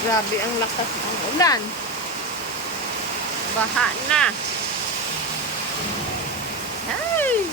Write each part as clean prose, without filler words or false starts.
Grabe ang lakas ng ulan. Baha na. Ay!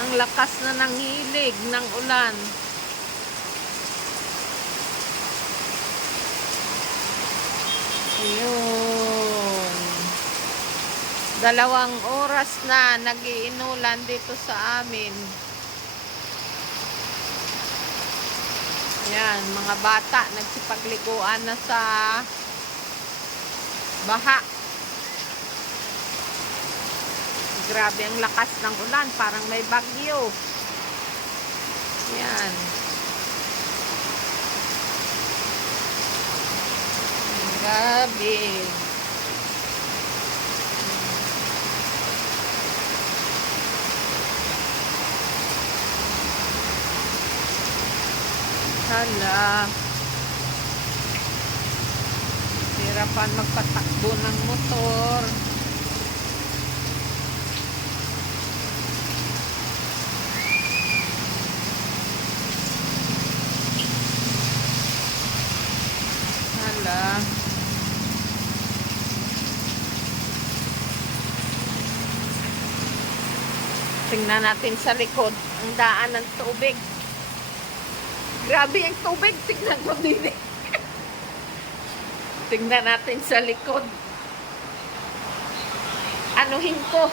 Ang lakas na ng hilig ng ulan. Ayun. 2 oras na nag-iinulan dito sa amin. Yan, mga bata nagsipagliguan na sa baha. Grabe ang lakas ng ulan, parang may bagyo. Yan. Grabe. Hala. Hirapan magpatakbo ng motor. Hala. Tingnan natin sa likod ang daan ng tubig. Grabe ang tubig. Tingnan mo din. Tingnan natin sa likod. Anuhin ko.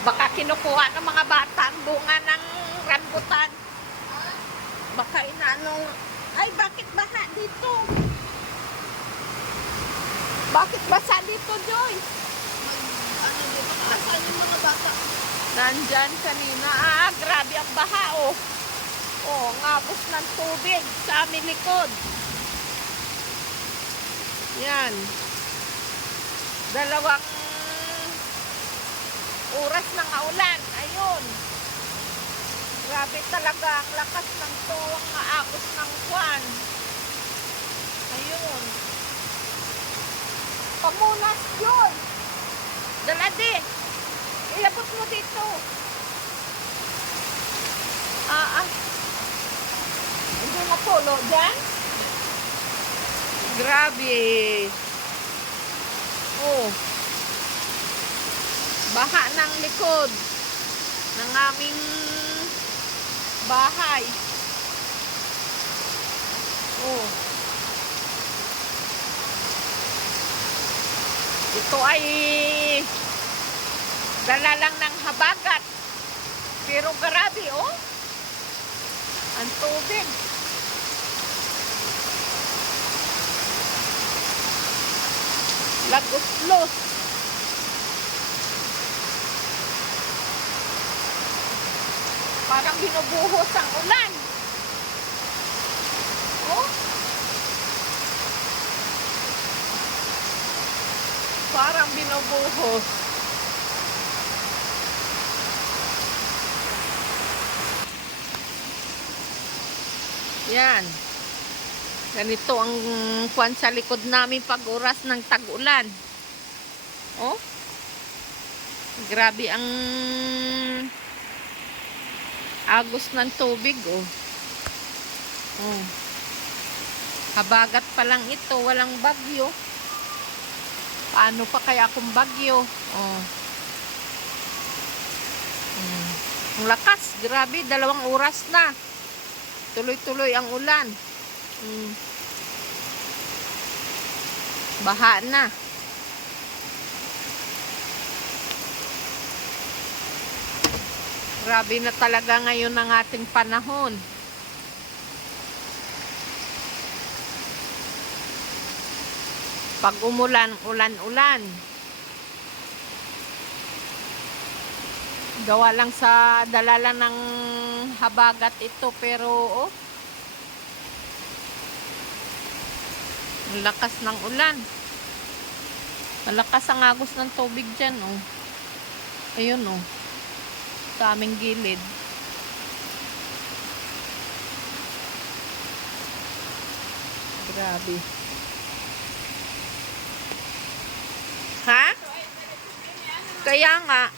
Baka kinukuha ng mga bata ang bunga ng rambutan. Baka inaano. Ay, bakit baha dito? Bakit basa dito, Joy? Ano dito? Nasaan yung mga bata? Nandyan kanina. Grabe ang baha, oh. Oh, ngabos ng tubig sa aming likod. Yan. 2 oras ng ulan. Ayun. Grabe talaga ang lakas ng tuwang agos ng kwan. Ayun. Pamunas yun. Dala din. Ilabot mo dito. Hindi na polo dyan? Grabe. Oh. Baha ng likod ng aming bahay. Oh. Ito ay dala lang ng habagat. Pero grabe, oh. Ang tubig. Lagos-los. Parang binubuhos ang ulan. Oh. Parang binubuhos. Yan. Ganito ang kwan sa likod namin pag oras ng tag-ulan. Oh. Grabe ang agos ng tubig, oh. Oh. Habagat pa lang ito, walang bagyo. Paano pa kaya kung bagyo? Oh. Ang lakas, grabe, 2 oras na. Tuloy-tuloy ang ulan. Baha na. Grabe na talaga ngayon ang ating panahon. Pag umulan, ulan-ulan. Gawa lang sa dalala ng habagat ito, pero oh, ang lakas ng ulan. Malakas ang agos ng tubig dyan, oh. Ayun, oh. Sa aming gilid. Grabe. Ha? Kaya nga,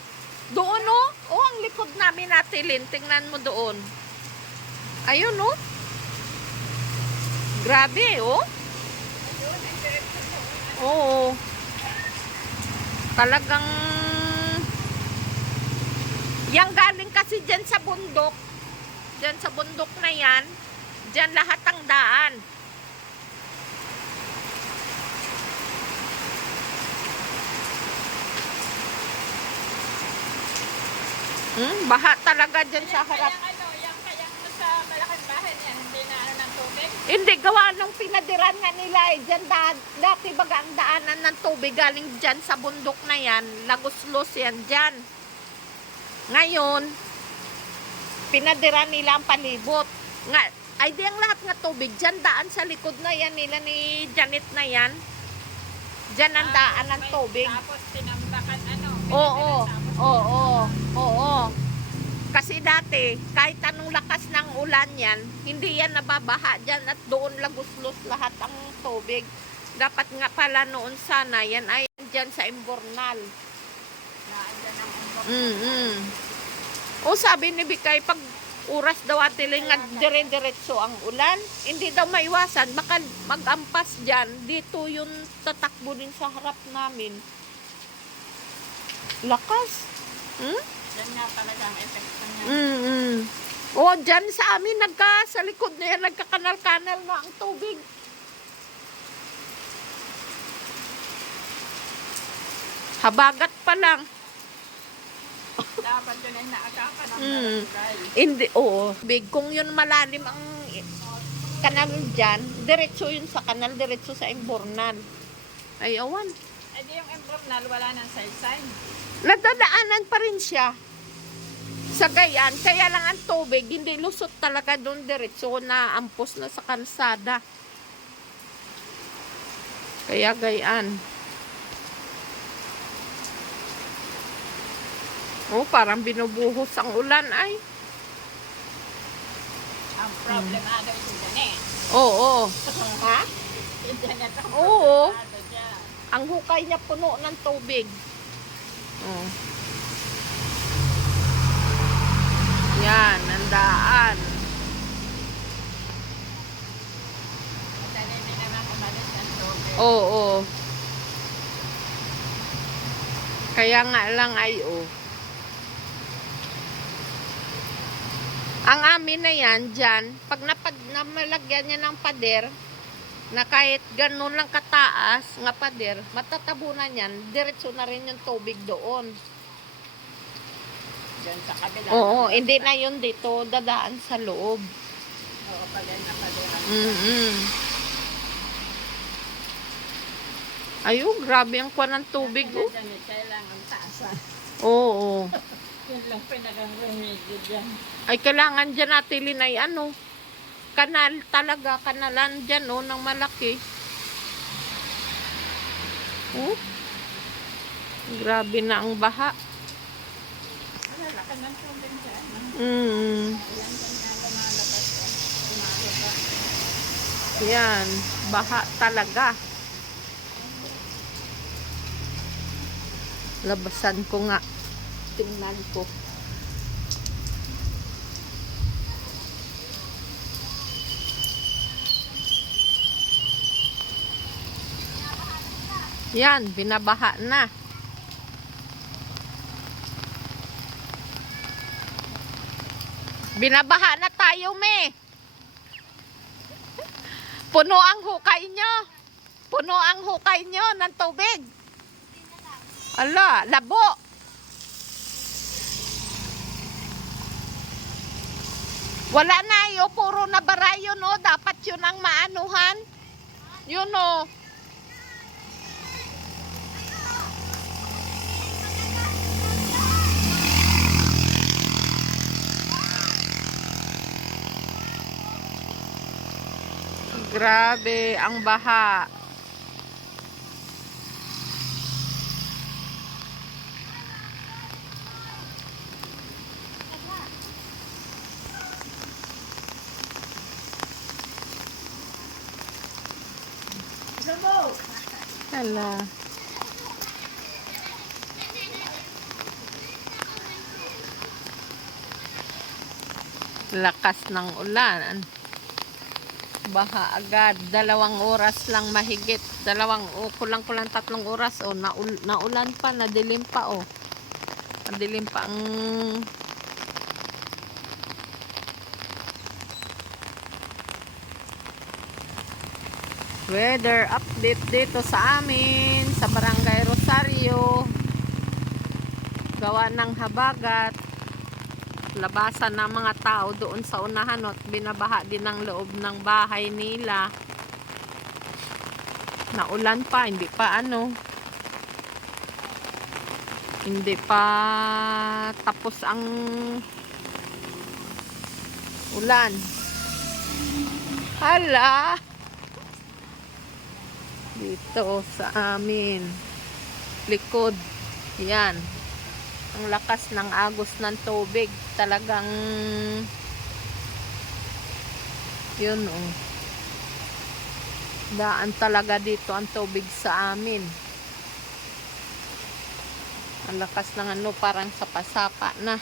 doon, oh. Oh, ang likod namin natilin. Tingnan mo doon. Ayun, oh. Grabe, oh. Oo. Talagang yang galing kasi dyan sa bundok. Dyan sa bundok na yan. Dyan lahat ang daan. Baha talaga dyan sa harap. Kayang sa malaking bahay niyan, hindi na ng tubig. Hindi, gawa nung pinadiran nga nila eh. Dyan dati baga ang daanan ng tubig galing dyan sa bundok na yan. Lagos-los yan dyan. Ngayon, pinadiran nila ang palibot. Nga, ay di ang lahat nga tubig dyan, daan sa likod na yan nila ni Janet na yan. Dyan ang daan ng tubig. Tapos tinambakan Oo, oo, oo. Kasi dati, kahit anong lakas ng ulan yan, hindi yan nababaha dyan at doon lagos-los lahat ang tubig. Dapat nga pala noon sana, yan ay dyan sa Imbornal. O sabi ni Bikay, pag oras daw atiling nga dire-diretso ang ulan, hindi daw maiwasan, baka mag-ampas dyan, dito yung tatakbo din sa harap namin. Lakas. Yan nga talaga ang epekto niya. O, dyan sa amin, sa likod na yan, nagkakanal-kanal na ang tubig. Habagat pa lang. Dapat yun ay naagapan ng barangay. Hindi, oo. Big, kung yun malalim ang kanal dyan, diretso yun sa kanal, diretso sa Imbornal. Ay, awan. Eh di yung Imbornal, wala nang sign. Nadadaanan pa rin siya sa gayan. Kaya lang ang tubig, hindi lusot talaga doon diretso na ampos na sa kalsada. Kaya gayan. Oh, parang binubuhos ang ulan ay. Ang problemado ito dyan eh. Oo. Ha? Oo. Dyan. Ang hukay niya puno ng tubig. Oh. Yan, ang daan. Madali din naman kumalis ang tubig. Oo. Kaya nga lang ay Ang amin na yan, dyan, pag namalagyan niya ng pader, na kahit ganun lang kataas nga pader, matatabunan yan, diretso na rin yung tubig doon. Dyan sa kabila. Oo, hindi na yun dito, dadaan sa loob. Oo, pala na pala. Ayun, grabe ang kuwan ng tubig. Kailangan taasan. Oo. Yun lang pinagang remedy dyan. Ay, kailangan dyan natin ay kanal talaga, kanalan dyan ng malaki. Oh, grabe na ang baha. Laki ng tubig dyan. Yan Ilan dyan nga lumalabas dyan. Lumalabas. Yan, baha talaga. Labasan ko nga. Tingnan ko. Yan, binabaha na. Binabaha na tayo, me. Puno ang hukay nyo. Puno ang hukay nyo ng tubig. Ala, labo. Wala na puro na bara yun dapat yun ang maanuhan. Yun Grabe ang baha. Hala. Lakas ng ulan. Baha agad. 2 oras lang mahigit. Kulang-kulang 3 oras. O, naulan pa, nadilim pa, o. Nadilim pa ang weather update dito sa amin, sa Barangay Rosario. Gawa ng habagat. Labasan ng mga tao doon sa unahan at binabaha din ang loob ng bahay nila. Naulan pa, hindi pa tapos ang ulan. Hala! Dito sa amin. Likod. Yan. Ang lakas ng agos ng tubig. Talagang yun, oh. Daan talaga dito ang tubig sa amin. Ang lakas ng parang sapa-sapa na.